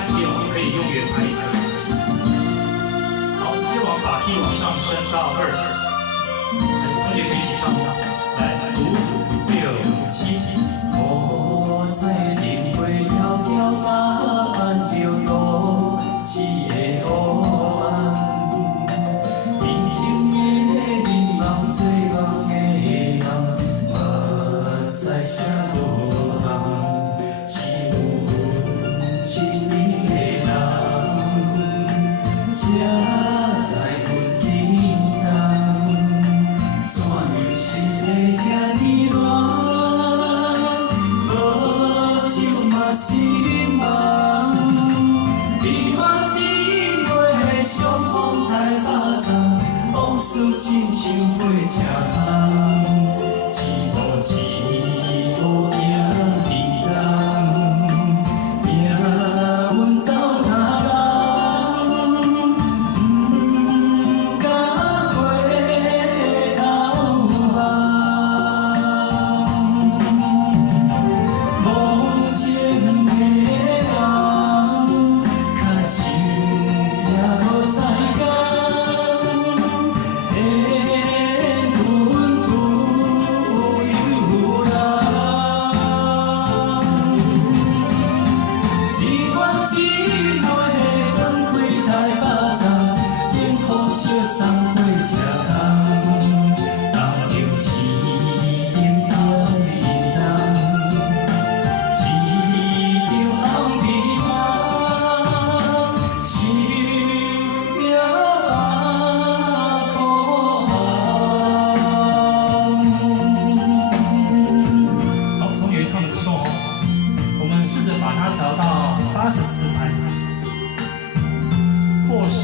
是给我们可以用圆拍的。好，直接把 key 往上升到2，同学可以一起唱。来，5、6、7。我在林尾迢迢挽着路，一个黑暗。以前的迷茫，做梦的人，目屎写无红。只有阮亲爱的人，才知阮激动，怎样心会这呢乱？心梦，离我一月相逢台北站，往事亲像火车香，一步一步行伫人，命运走他人，不敢回头望。把它调到84拍，或是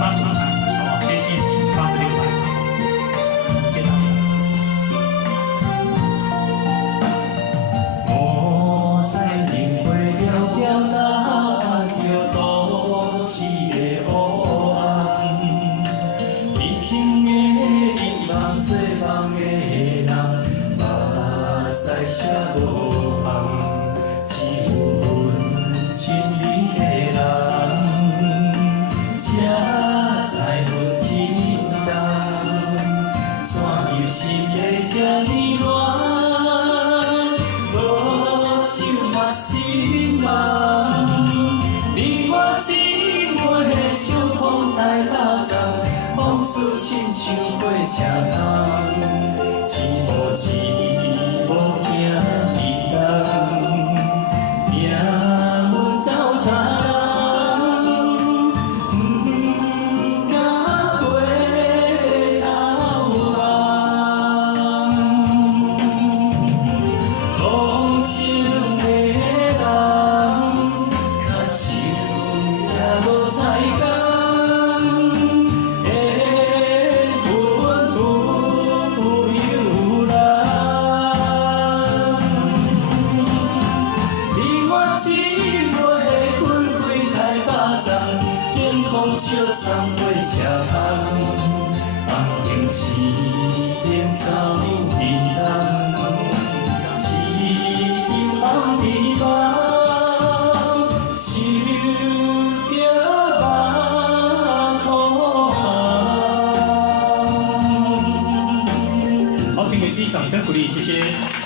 85拍，好不好？接近86拍，谢谢大家。我在林尾迢迢挽着路，一个黑暗。以前的迷茫，做梦的人，目屎写无红。亲爱的人，才知阮激动，怎样心会这呢乱？无酒嘛心梦，离我一月相逢台北站，往事亲像火车香，一步一步行伫人。笑送火车行，红灯市点走伫人，一场红日梦，受着目眶红。好，请给自己掌声鼓励，谢谢。